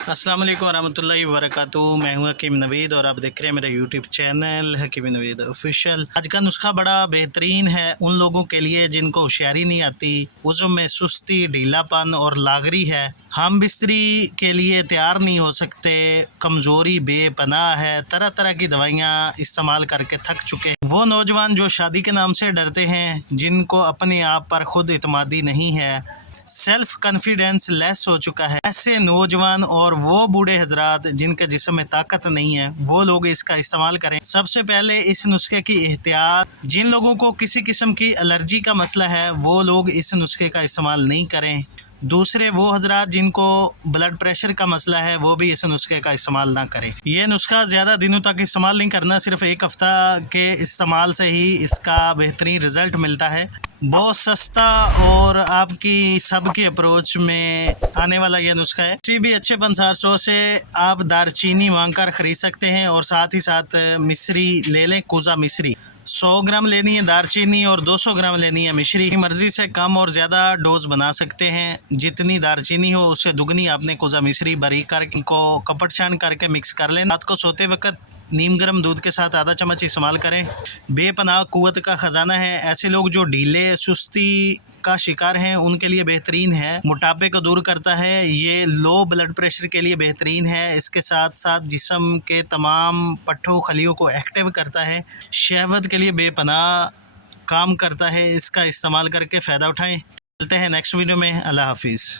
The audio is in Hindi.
अस्सलाम वालेकुम वरहमतुल्लाहि वबरकातुहू। मैं हूं हकीम नवीद और आप देख रहे हैं मेरा यूट्यूब चैनल हकीम नवीद ऑफिशियल। आज का नुस्खा बड़ा बेहतरीन है उन लोगों के लिए जिनको होशियारी नहीं आती, उज़्व में सुस्ती, ढीलापन और लागरी है, हम बिस्तरी के लिए तैयार नहीं हो सकते, कमज़ोरी बेपनाह है, तरह तरह की दवाइयाँ इस्तेमाल करके थक चुके हैं। वो नौजवान जो शादी के नाम से डरते हैं, जिनको अपने आप पर खुद इत्मीनान नहीं है, सेल्फ कॉन्फिडेंस लेस हो चुका है, ऐसे नौजवान और वो बूढ़े हजरात जिनके जिस्म में ताकत नहीं है, वो लोग इसका इस्तेमाल करें। सबसे पहले इस नुस्खे की एहतियात, जिन लोगों को किसी किस्म की एलर्जी का मसला है वो लोग इस नुस्खे का इस्तेमाल नहीं करें। दूसरे वो हजरात जिनको ब्लड प्रेशर का मसला है वो भी इस नुस्खे का इस्तेमाल ना करें। यह नुस्खा ज़्यादा दिनों तक इस्तेमाल नहीं करना, सिर्फ एक हफ़्ता के इस्तेमाल से ही इसका बेहतरीन रिज़ल्ट मिलता है। बहुत सस्ता और आपकी सबकी अप्रोच में आने वाला यह नुस्खा है। किसी भी अच्छे पंसार स्टोर से आप दारचीनी मांग कर ख़रीद सकते हैं और साथ ही साथ मिश्री ले लें। कुजा मिश्री 100 ग्राम लेनी है दारचीनी और 200 ग्राम लेनी है मिश्री। की मर्ज़ी से कम और ज़्यादा डोज बना सकते हैं। जितनी दारचीनी हो उससे दुगनी आपने कुजा मिश्री बारीक करके को कपट छान करके मिक्स कर लें। रात को सोते वक्त नीम गर्म दूध के साथ आधा चम्मच इस्तेमाल करें। बेपनाह कुव्वत का ख़जाना है। ऐसे लोग जो ढीले सुस्ती का शिकार हैं उनके लिए बेहतरीन है। मोटापे को दूर करता है। ये लो ब्लड प्रेशर के लिए बेहतरीन है। इसके साथ साथ जिस्म के तमाम पट्ठों खलियों को एक्टिव करता है। शहवत के लिए बेपनाह काम करता है। इसका इस्तेमाल करके फ़ायदा उठाएँ। मिलते हैं नेक्स्ट वीडियो में। अल्लाह हाफिज़।